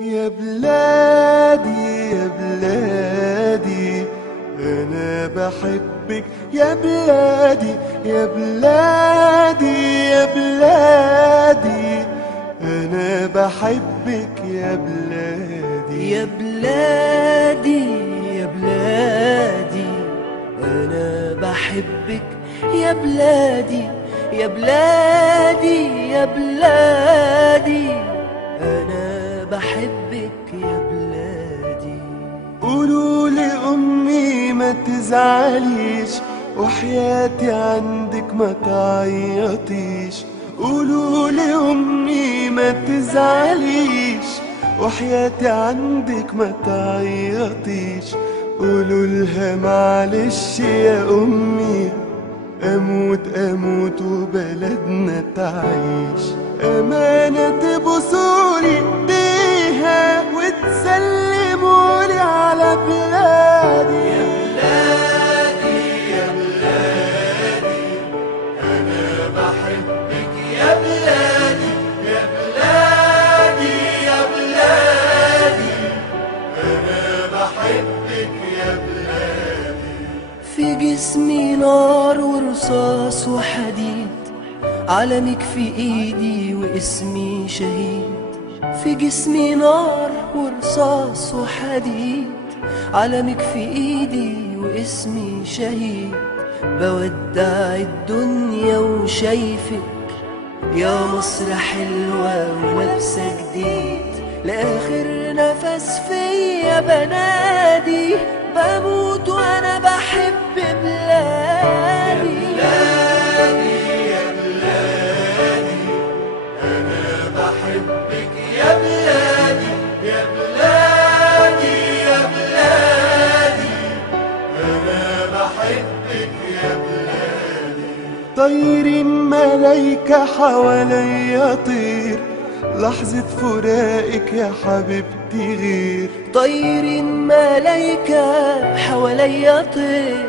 يا بلادي يا بلادي أنا بحبك يا بلادي يا بلادي يا بلادي أنا بحبك يا بلادي يا بلادي يا بلادي أنا بحبك يا بلادي يا بلادي يا بلادي أنا بحبك يا بلادي. قولوا لأمي ما تزعليش وحياتي عندك ما تعيطيش. قولوا لأمي ما تزعليش وحياتي عندك ما تعيطيش. قولوا لها معلش يا أمي أموت أموت وبلدنا تعيش. أمانة تبوسولي إيديها وتسلمولي على بلادي. يا بلادي يا بلادي أنا بحبك يا بلادي يا بلادي يا بلادي أنا بحبك يا بلادي. في جسمي نار ورصاص وحديد، علمك في ايدي واسمي شهيد. في جسمي نار ورصاص وحديد، علمك في ايدي واسمي شهيد. بودع الدنيا وشايفك يا مصر حلوة ولابسة جديد. لآخر نفس فيا بنادي، بموت وانا بحب بلادي. يا بلادي أنا بحبك يا بلادي يا بلادي يا بلادي أنا بحبك يا بلادي. طايرين ملايكة حواليا طير، لحظة فراقك يا حبيبتي غير. طايرين ملايكة حواليا طير،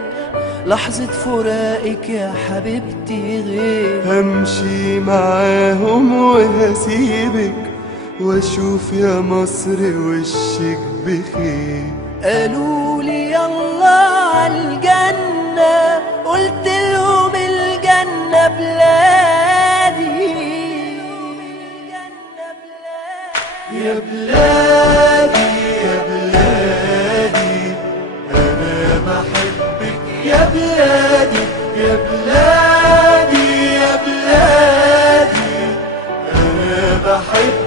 لحظة فراقك يا حبيبتي غير. همشي معاهم وهسيبك واشوف يا مصر وشك بخير. قالوا لي يلا عالجنة، قلت لهم الجنة بلادي. يا بلادي يا بلادي أنا بحبك يا بلادي يا بلادي يا بلادي أنا بحبك